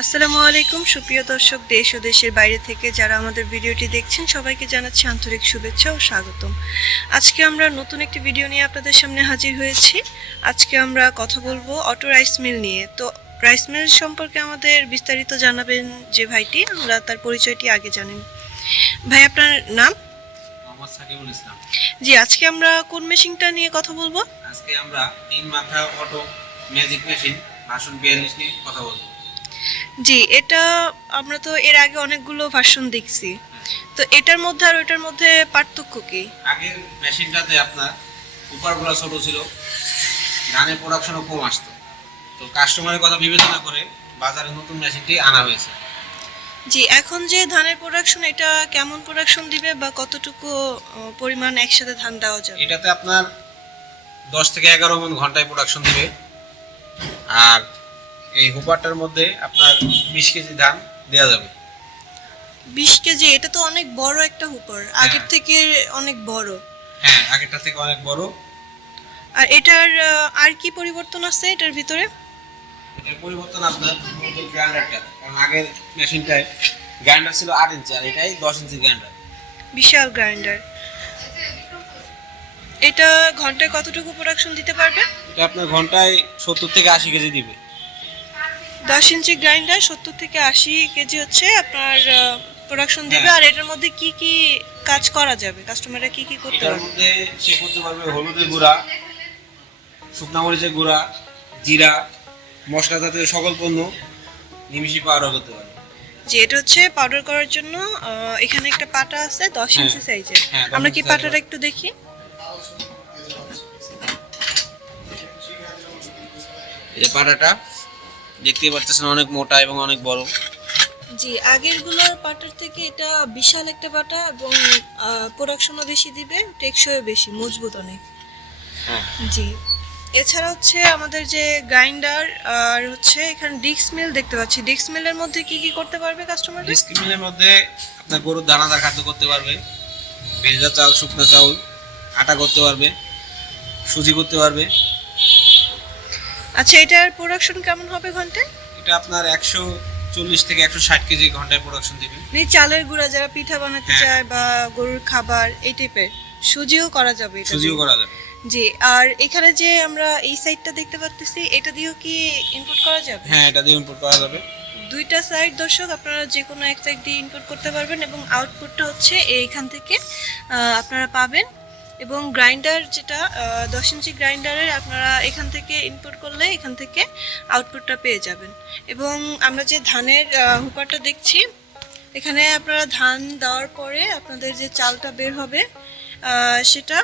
আসসালামু আলাইকুম সুপ্রিয় দর্শক, দেশ ও দেশের বাইরে থেকে যারা আমাদের ভিডিওটি দেখছেন সবাইকে জানাচ্ছি আন্তরিক শুভেচ্ছা ও স্বাগতম। আজকে আমরা নতুন একটি ভিডিও নিয়ে আপনাদের সামনে হাজির হয়েছি। আজকে আমরা কথা বলবো অটো রাইস মিল নিয়ে। তো রাইস মিল সম্পর্কে আমাদের বিস্তারিত জানাবেন যে ভাইটি, আমরা তার পরিচয়টি আগে জানেন। ভাই, আপনার নাম? মোহাম্মদ সাকিবুল ইসলাম। জি, আজকে আমরা কোন মেশিনটা নিয়ে কথা বলবো? আজকে আমরা 3 মাথা অটো ম্যাজিক মেশিন ভার্সন 42 নিয়ে কথা বলবো। জি, এটা আমরা তো এর আগে অনেকগুলো ভার্সন দেখছি, তো এটার মধ্যে আর ওইটার মধ্যে পার্থক্য কি? আগের মেশিনটাতে আপনার উপরগুলো ছোট ছিল, ধানের প্রোডাকশনও কম আসতো, তো কাস্টমারের কথা বিবেচনা করে বাজারে নতুন মেশিনটি আনা হয়েছে। জি, এখন যে ধানের প্রোডাকশন, এটা কেমন প্রোডাকশন দিবে বা কতটুকু পরিমাণ একসাথে ধান দেওয়া যাবে? এটাতে আপনার 10 থেকে 11 মণ ঘন্টায় প্রোডাকশন দিবে, আর এই হুপারটার মধ্যে আপনার 20 কেজি ধান দেওয়া যাবে। 20 কেজি? এটা তো অনেক বড় একটা হুপার, আগের থেকে অনেক বড়। হ্যাঁ, আগেরটা থেকে অনেক বড়। আর এটার আর কি পরিবর্তন আছে এটার ভিতরে? এটার পরিবর্তন আপনার গ্রাইন্ডারটা, কারণ আগের মেশিনটায় গ্রাইন্ডার ছিল 8 ইঞ্চি, আর এটাই 10 ইঞ্চি গ্রাইন্ডার। বিশাল গ্রাইন্ডার। এটা ঘন্টায় কতটুকু প্রোডাকশন দিতে পারবে? এটা আপনার ঘন্টায় 70 থেকে 80 কেজি দিবে। 10 ইঞ্চি গ্রাইন্ডার 70 থেকে 80 কেজি হচ্ছে আপনার প্রোডাকশন দিবে। আর এটার মধ্যে কি কি কাজ করা যাবে, কাস্টমাররা কি কি করতে এটার পারবে? মধ্যে সে করতে পারবে হলুদের গুঁড়া, শুকনা মরিচের গুঁড়া, জিরা, মশলা জাতীয় সকল পণ্য নিমিষে পাউডার করতে পারবে। যে এটা হচ্ছে পাউডার করার জন্য এখানে একটা পাটা আছে 10 ইঞ্চি সাইজের। হ্যাঁ, 10 আমরা কি ইঞ্চি পাটাটা সাইজের। একটু দেখি? এই যে পাটাটা দেখতে পাচ্ছেন অনেক মোটা এবং অনেক বড়। জি, আগেরগুলোর পাটার থেকে এটা বিশাল একটা পাটা, এবং প্রোডাকশনও বেশি দিবে, টেকসইও বেশি, মজবুত অনেক। হ্যাঁ, জি, এছাড়া হচ্ছে আমাদের যে গ্রাইন্ডার, আর হচ্ছে এখানে ডিক্স মিল দেখতে পাচ্ছি। ডিক্স মিলের মধ্যে কি কি করতে পারবে কাস্টমার? ডিস্ক মিলের মধ্যে আপনার গরুর দানাদার খাদ্য করতে পারবে, ভেজা চাল, শুকনো চাউল, আটা করতে পারবে, সুজি করতে পারবে। আচ্ছা, এটার প্রোডাকশন কেমন হবে ঘন্টায়? এটা আপনার 140 থেকে 160 কেজি ঘন্টায় প্রোডাকশন দিবে। মানে চালের গুঁড়া যারা পিঠা বানাতে হ্যাঁ। চায় বা গরুর খাবার এই টাইপের, সুজিও করা যাবে এটা সুজিও দিয়ে? করা যাবে। জি, আর এখানে যে আমরা এই সাইডটা দেখতে পাচ্ছি, এটা দিয়েও কি ইনপুট করা যাবে? হ্যাঁ, এটা দিয়ে ইনপুট করা যাবে। দুইটা সাইড দর্শক, আপনারা যে কোনো এক সাইড দিয়ে ইনপুট করতে পারবেন, এবং আউটপুটটা হচ্ছে এইখান থেকে আপনারা পাবেন। এবং গ্রাইন্ডার যেটা 10 ইঞ্চি গ্রাইন্ডারের, আপনারা এখান থেকে ইনপুট করলে এখান থেকে আউটপুটটা পেয়ে যাবেন। এবং আমরা যে ধানের হুপারটা দেখছি, এখানে আপনারা ধান দেওয়ার পরে আপনাদের যে চালটা বের হবে সেটা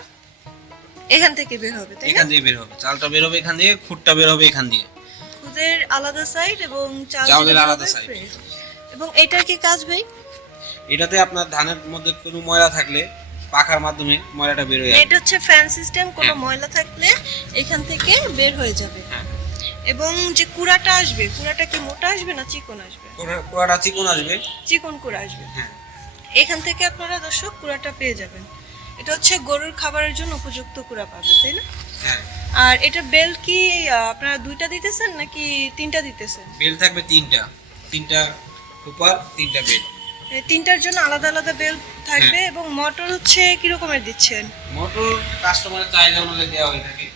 এখান থেকে বের হবে, তাই না? এখান দিয়ে বের হবে, চালটা বের হবে এখান দিয়ে, খুঁটটা বের হবে এখান দিয়ে। খুদের আলাদা সাইড এবং চাউলের আলাদা সাইড। এবং এটার কি কাজ ভাই? এটাতে আপনার ধানের মধ্যে কোনো ময়লা থাকলে পাখার মাধ্যমে ময়লাটা বের হয়ে এটা যাবে। হচ্ছে ফ্যান সিস্টেম, কোনো হ্যাঁ। ময়লা থাকলে এখান থেকে বের হয়ে যাবে। হ্যাঁ, এবং যে কুড়াটা আসবে, কুড়াটা কি মোটা আসবে না চিকন আসবে? কুড়াটা চিকন আসবে। চিকন কুড়া আসবে। হ্যাঁ, এখান থেকে আপনারা দর্শক কুড়াটা পেয়ে যাবেন। এটা হচ্ছে গরুর খাবারের জন্য উপযুক্ত কুড়া পাবে, তাই না? হ্যাঁ। আর এটা বেল কি আপনারা দুইটা দিতেছেন নাকি তিনটা দিতেছেন? বেল থাকবে তিনটা উপর, 3টা বেল। এই তিনটার জন্য আলাদা আলাদা বেল থাকবে। এবং মোটর হচ্ছে কি রকমের দিচ্ছেন? মোটর কাস্টমারের চাহিদা অনুযায়ী দেওয়া হয়ে থাকে।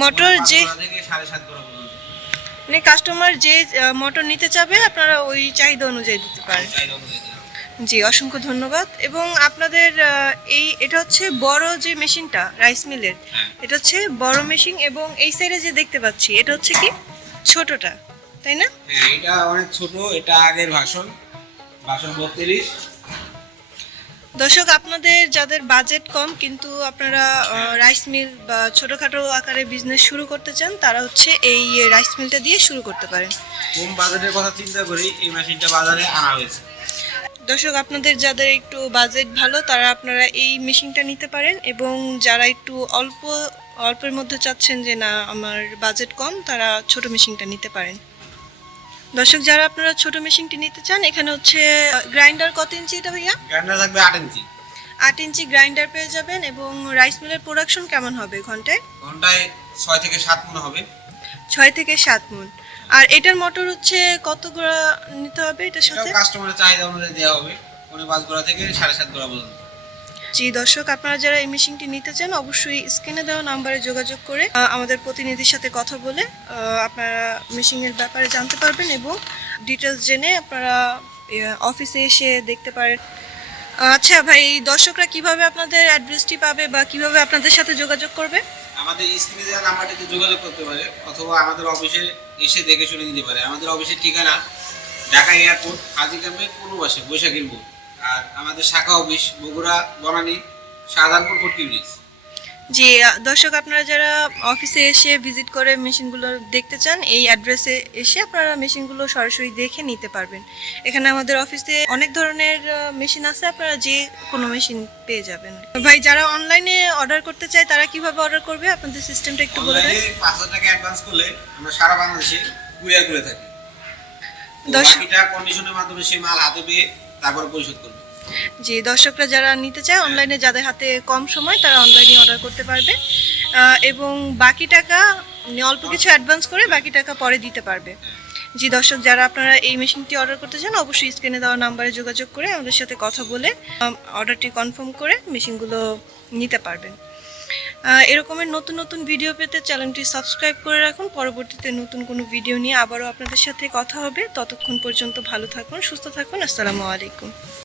মোটর যে 5 থেকে 7.5 গোড়া পর্যন্ত মানে কাস্টমার যে মোটর নিতে চাবে আপনারা ওই চাহিদা অনুযায়ী দিতে পারেন। চাহিদা অনুযায়ী দেওয়া হয়। জি, অসংখ্য ধন্যবাদ। এবং আপনাদের এটা হচ্ছে বড় যে মেশিনটা রাইস মিলের, হ্যাঁ। এটা হচ্ছে বড় মেশিন। এবং এই সাইডে যে দেখতে পাচ্ছি এটা হচ্ছে কি ছোটটা, তাই না? হ্যাঁ, এটা অনেক ছোট, এটা আগের ভার্সন 32। দর্শক, আপনাদের যাদের বাজেট কম কিন্তু আপনারা রাইস মিল বা ছোটখাটো আকারে বিজনেস শুরু করতে চান, তারা হচ্ছে এই রাইস মিলটা দিয়ে শুরু করতে পারেন। কম বাজেটের কথা চিন্তা করেই এই মেশিনটা বাজারে আনা হয়েছে। দর্শক, আপনাদের যাদের একটু বাজেট ভালো তারা আপনারা এই মেশিনটা নিতে পারেন। এবং যারা একটু অল্পের মধ্যে চাচ্ছেন যে না আমার বাজেট কম, তারা ছোট মেশিনটা নিতে পারেন। দর্শক, যারা আপনারা ছোট মেশিনটি নিতে চান, এখানে হচ্ছে গ্রাইন্ডার কত ইঞ্চি এটা ভাইয়া? গ্রাইন্ডার থাকবে 8 ইঞ্চি। 8 ইঞ্চি গ্রাইন্ডার পেয়ে যাবেন। এবং রাইস মিলের প্রোডাকশন কেমন হবে ঘন্টায়? ঘন্টায় 6 থেকে 7 মণ হবে। 6 থেকে 7 মণ। আর এটার মোটর হচ্ছে কত গোড়া নিতে হবে এটার সাথে? কাস্টমারের চাহিদা অনুযায়ী দেওয়া হবে, 5 গোড়া থেকে 7.5 গোড়া পর্যন্ত। জি দর্শক, আপনারা যারা এই মেশিনটি নিতে চান অবশ্যই স্ক্রিনে দেওয়া নাম্বারে যোগাযোগ করে আমাদের প্রতিনিধির সাথে কথা বলে আপনারা মেশিনের ব্যাপারে জানতে পারবেন এবং ডিটেলস জেনে আপনারা অফিসে এসে দেখতে পারেন। আচ্ছা ভাই, দর্শকরা কিভাবে আপনাদের অ্যাড্রেসটি পাবে বা কিভাবে আপনাদের সাথে যোগাযোগ করবে? আমাদের স্ক্রিনে দেওয়া নাম্বারটিতে যোগাযোগ করতে পারে অথবা আমাদের অফিসে এসে দেখে শুনে নিতে পারে। আমাদের অফিসের ঠিকানা ঢাকা এয়ারপোর্ট, হাজীগ্রামের পূর্ব পাশে বৈশাখীর মোড়। আর আমাদের শাখা অফিস বগুড়া, বনানী, শাহজাহানপুর, ফটকি ব্রিজ। জি দর্শক, আপনারা যারা অফিসে এসে ভিজিট করে মেশিনগুলো দেখতে চান এই অ্যাড্রেসে এসে আপনারা মেশিনগুলো সরাসরি দেখে নিতে পারবেন। এখানে আমাদের অফিসে অনেক ধরনের মেশিন আছে, আপনারা যে কোনো মেশিন পেয়ে যাবেন। ভাই, যারা অনলাইনে অর্ডার করতে চায় তারা কিভাবে অর্ডার করবে আপনাদের সিস্টেমটা একটু বলে দেন। অনলাইনে 5,000 টাকা অ্যাডভান্স করলে আমরা সারা বাংলাদেশে কুরিয়ার করে থাকি। দর্শক, বাকিটা কন্ডিশনের মাধ্যমে সেই মাল হাতে পেয়ে তারপর পরিশোধ করবে। জি দর্শকরা যারা নিতে চায় অনলাইনে, যাদের হাতে কম সময় তারা অনলাইনে অর্ডার করতে পারবে এবং বাকি টাকা অল্প কিছু অ্যাডভান্স করে বাকি টাকা পরে দিতে পারবে। জি দর্শক, যারা আপনারা এই মেশিনটি অর্ডার করতে চান অবশ্যই স্ক্রিনে দেওয়া নাম্বারে যোগাযোগ করে আমাদের সাথে কথা বলে অর্ডারটি কনফার্ম করে মেশিনগুলো নিতে পারবেন। এরকমের নতুন নতুন ভিডিও পেতে চ্যানেলটি সাবস্ক্রাইব করে রাখুন। পরবর্তীতে নতুন কোনো ভিডিও নিয়ে আবারও আপনাদের সাথে কথা হবে। ততক্ষণ পর্যন্ত ভালো থাকুন, সুস্থ থাকুন। আসসালামু আলাইকুম।